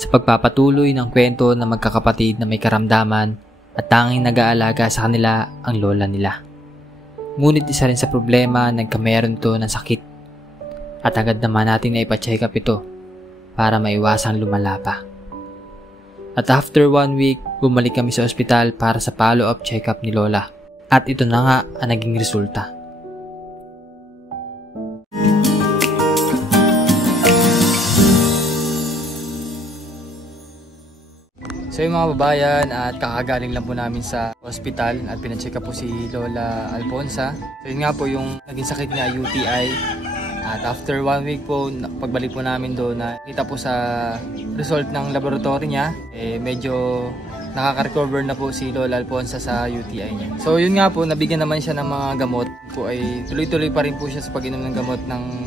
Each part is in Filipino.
sa pagpapatuloy ng kwento ng magkakapatid na may karamdaman at tanging nag-aalaga sa kanila ang lola nila. Ngunit isa rin sa problema, nagkameron to ng sakit at agad naman natin na ipa-check up ito para maiwasang lumala pa. At after 1 week, bumalik kami sa ospital para sa follow-up check-up ni Lola. At ito na nga ang naging resulta. So yung mga babayan, at kakagaling lang po namin sa ospital at pinacheck up po si Lola Alfonsa. So yun nga po yung naging sakit niya, UTI. At after 1 week po, pagbalik po namin doon, nakita po sa result ng laboratory niya, medyo nakaka-recover na po si Lola Alfonsa sa UTI niya. So yun nga po, nabigyan naman siya ng mga gamot po, ay tuloy-tuloy pa rin po siya sa pag-inom ng gamot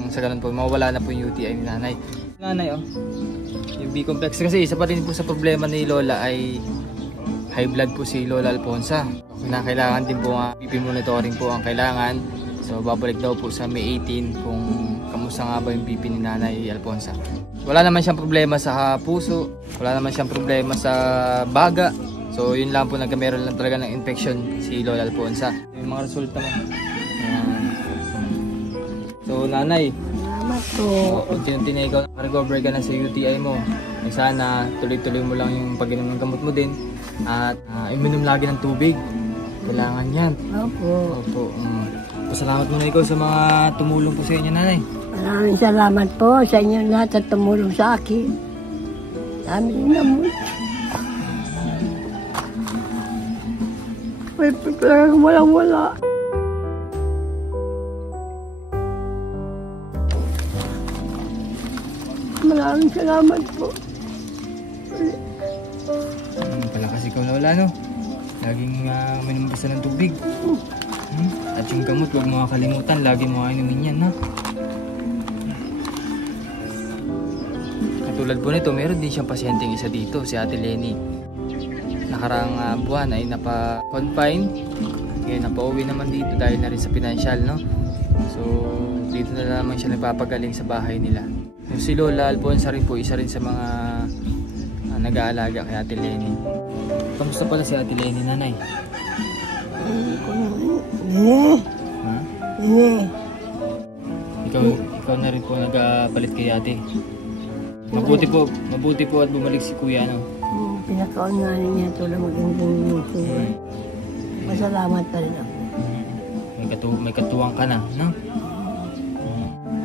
sa ganun po, mawala na po yung UTI ni nanay. Nanay yung B-complex kasi isa pa rin po sa problema ni Lola ay high blood po si Lola Alfonsa. Na kailangan din po BP monitoring po ang kailangan. So babalik daw po sa May 18 kung kamusta nga ba yung BP ni Nanay Alfonsa. Wala naman siyang problema sa puso, wala naman siyang problema sa baga. So yun lang po, nagkameron lang talaga ng infection si Lola Alfonsa. Yung mga resulta mo. So Nanay, salamat po. Unti-unti na ikaw recover ka na sa UTI mo. Ay sana tuloy-tuloy mo lang yung pag-inom ng gamot mo din. At uminom lagi ng tubig. Kailangan yan. Opo. Opo. Pasalamat muna ikaw sa mga tumulong po sa inyo, Nanay. Maraming salamat po sa inyo lahat at tumulong sa akin. Dami naman. Walang-wala. Maraming salamat po. Palakas ikaw, Lola, no? Laging uminom ka ng tubig. At yung gamot, huwag mo kakalimutan. Lagi mo inumin yan, ha? Katulad po nito, meron din siyang pasyenteng isa dito, si Ate Lenny. Nakarang buwan ay napa-confine. Ngayon, napauwi naman dito dahil na rin sa financial, no? So, dito na naman siya nagpapagaling sa bahay nila. Yung si Lola Alfonsa rin po, isa rin sa mga nag-aalaga kay Ate Lenny. Kamusta pala si Ate Lenny, Nanay? Ha? Ikaw na rin po nagpalit kay Ate. Mabuti po at bumalik si Kuya, no? Pinakaon nga niya ito lang magandang minuto. Masalamat pa rin ako. May katuwang ka na, no?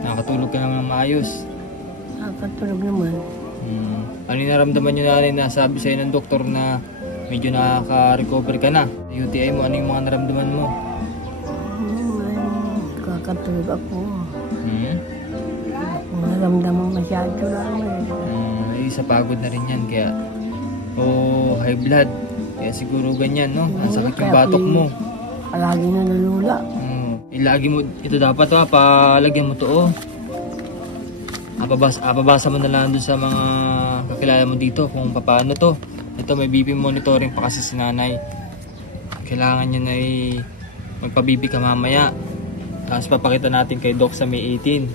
Nakakatulog ka naman maayos. Nakakatulog naman. Ano yung naramdaman nyo, Nanay, na sabi sa'yo ng doktor na medyo nakaka-recover ka na? UTI mo, ano yung mga naramdaman mo? Nakakatulog ako. Naramdaman masyado lang. Sa pagod na rin yan, kaya high blood, kaya siguro ganyan, no? Ang sakit yung batok mo. Palagi na nalula. Ilagi mo, ito dapat palagyan mo to, Apabasa mo na lang dun sa mga kakilala mo dito kung paano to. Ito, may BP monitoring pa kasi si Nanay. Kailangan niya na magpa-BP ka mamaya. Tapos papakita natin kay Doc sa May 18.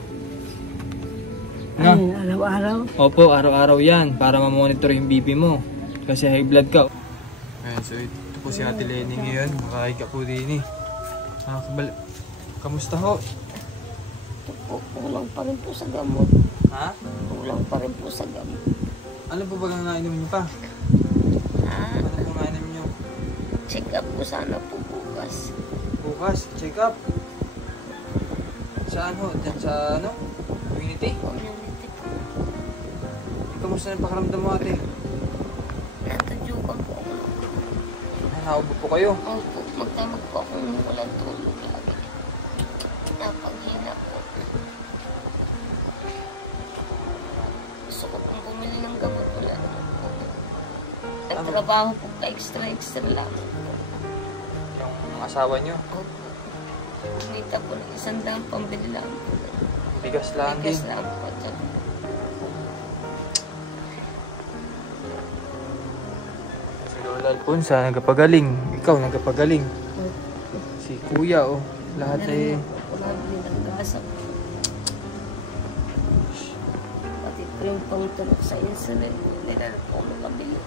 No? Ay, araw-araw? Opo, araw-araw yan para ma-monitor yung BP mo. Kasi high blood ka. Ayan, so ito po si Ate Lenny ngayon. Makahiga po din eh. Kamusta ho? Ito po, kulang pa rin po sa gamot. Ha? Kulang pa rin po sa gamot. Ano po ba nainom niyo pa? Ano po nainom niyo? Check up po sana po bukas. Bukas, check up. Saan ho? Diyan sa ano? Community? Community po. Kamusta na pakaramdam mo, Ate? Natadyokan po ako. Naubo po kayo? Opo, magdamag po ako nung walang tulog lagi. Napaghina po. Gusto ko pong bumili ng gamot, wala naman po. Nagtrabaho po ka extra lang po. Yung asawa niyo? Opo. Kumita po ng 100 pambili lang po. Bigas lang din. Bigas lang po. Si Lola Alfonsa nagpagaling. Ikaw nagpagaling. Si Kuya, lahat ay... Wala din ang gasa. Pati ko yung pangtulog sa insulin. nila na po makabili.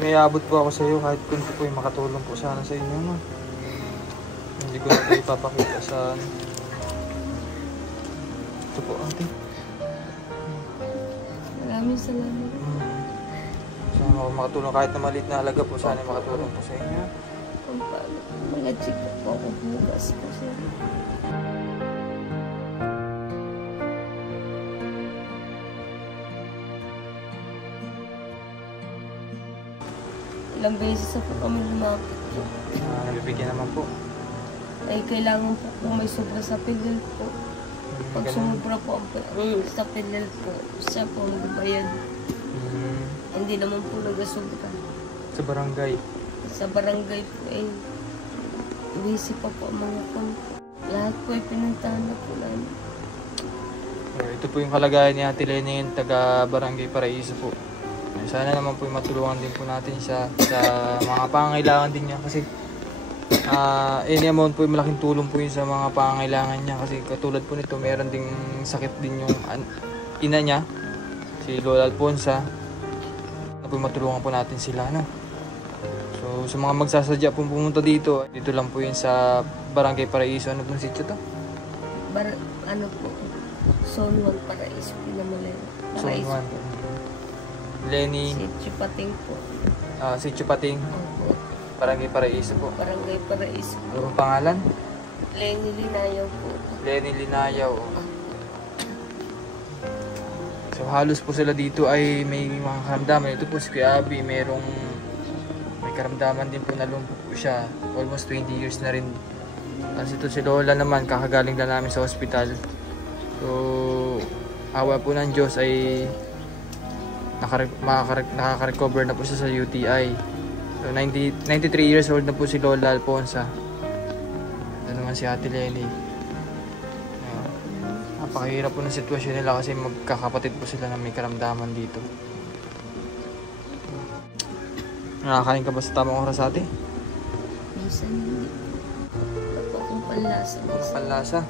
May abot po ako sa iyo kahit kunti po yung makatulong po sana sa inyo, no? Hindi ko na po ipapakita sa ano. Ito po, ate. Maraming salamat. Sana ako makatulong kahit na maliit na halaga po, sana makatulong po sa inyo. Kung paano, mga chika po ako bukas po sir. Ilang beses na po kami lumapit po. Nabibigyan naman po. Ay kailangan po kung may sobra sa pilil po. Pag sumubra po ang sa pilil po, siya po ang babayad. Hindi naman po nagasobra. Sa barangay? Sa barangay po ay busy pa po ang mga konto. Lahat po ay pinuntahan na po namin. Ito po yung kalagayan ni Ate Lenny, taga Barangay Paraiso po. Sana naman po matulungan din po natin siya sa mga pangangailangan din niya kasi any amount po yung malaking tulong po yun sa mga pangangailangan niya kasi katulad po nito meron ding sakit din yung ina niya, si Lola Alfonsa, na po matulungan po natin sila, no? So sa mga magsasadya po pumunta dito lang po yun sa Barangay Paraiso. Ano pong sitio to? Ano po? Zone 1 Paraiso, Pinamalay. Zone 1. Lenny. Sitio Pating po. Sitio Pating. Opo. Barangay Paraiso po. Barangay Paraiso. Ano pong pangalan? Lenny Linayaw po. Lenny Linayaw. So halos po sila dito ay may mga karamdaman. Ito po si Kuya Abby, may karamdaman din po, nalumpo po siya. Almost 20 years na rin. Tapos ito si Lola naman, kakagaling lang namin sa hospital. So awa po ng Diyos ay nakaka-recover na po siya sa UTI. So 93 years old na po si Lola Alfonsa. Ito naman si Ate Lenny. Napakahirap po ng sitwasyon nila kasi magkakapatid po sila na may karamdaman dito. Nakakain ka ba sa tamang oras, ate? Minsan hindi. Kapag kung panlasa. Panlasa?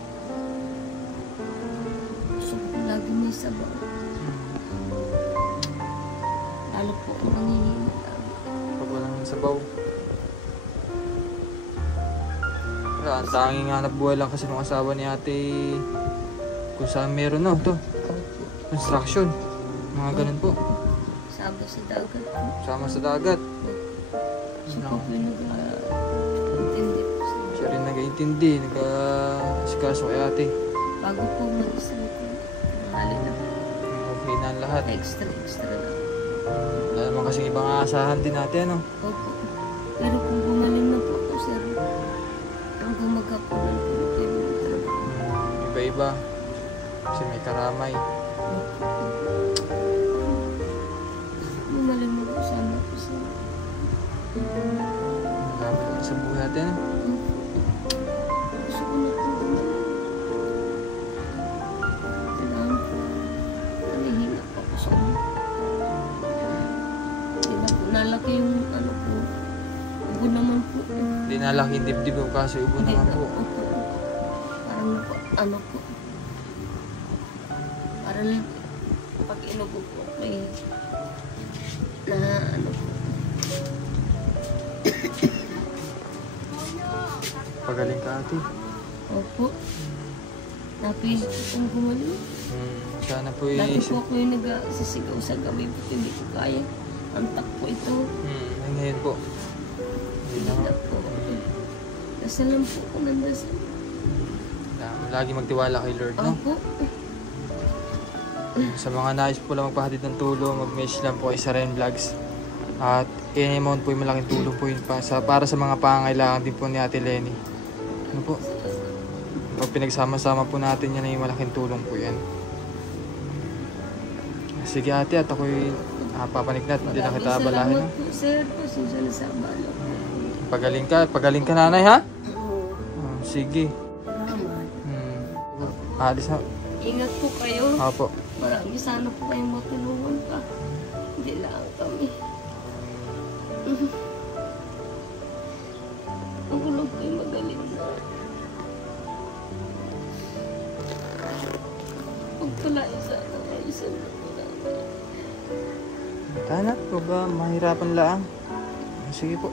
So, lagi may sabaw. Lalo po ang nanginginig. Pag walang sabaw. Wala, ang tanging hanap buhay lang kasi ng asawa ni ate kung saan meron na ito. Construction. Mga ganun po. Sama sa dagat. Sama sa dagat. Siya po po yung nag-intindi po siya. Siya rin nag-iintindi, nag-sikaso kay ate. Bago po mag-isang po. Mahali na po. Okay na ang lahat. Extra lang. Wala naman kasi ibang aasahan din natin, ano? Opo. Pero kung gumaling na po ako, sir, hanggang magkapunan po ito yung mga trabaho. Iba-iba. Kasi may karamay. Gumaling na po sana po, sir. Malapit lang sa buhay natin, ano? Gusto ko na po gumaling. Kailangan po. Nalihina po ako sa mga. Hindi na po nalaki yung ano po. Ubo naman po. Hindi nalaki yung dibdib ko kasi ubo Hindi naman na po. po. Parang po, ano po. Parang pag inubo po may na ano po. Pagaling ka, ate. Opo. Napilit po kong gumaling. Sana po Dati po ako yung nagsisigaw sa gabi po. Hindi ko kaya. Antak po ito. Ngayon po. Hindi Hindi na na po. Dasal lang po ako ng dasal. Lagi magtiwala kay Lord, no? Opo. Sa mga nais po lang magpahatid ng tulong, mag-message lang po kay Saren Vlogs. At any amount po yung malaking tulong po yun para sa mga pangangailangan din po ni Ate Lenny. Ano po? Pag pinagsama-sama po natin yan ay malaking tulong po yan. Sige ate, at ako'y papanignat. Hindi na kita abalahin. Salamat po, sir. Pasensya na sa abala. Pagaling ka nanay, ha? Oo. Sige. Salamat. Alis na. Ingat po kayo. Opo. Marami sana po kayong matulungan pa. Hindi lang kami. Ang gulo po yung magaling na. Wala isa na isa na wala. Tanak, huwag ba mahirapan lang. Sige po.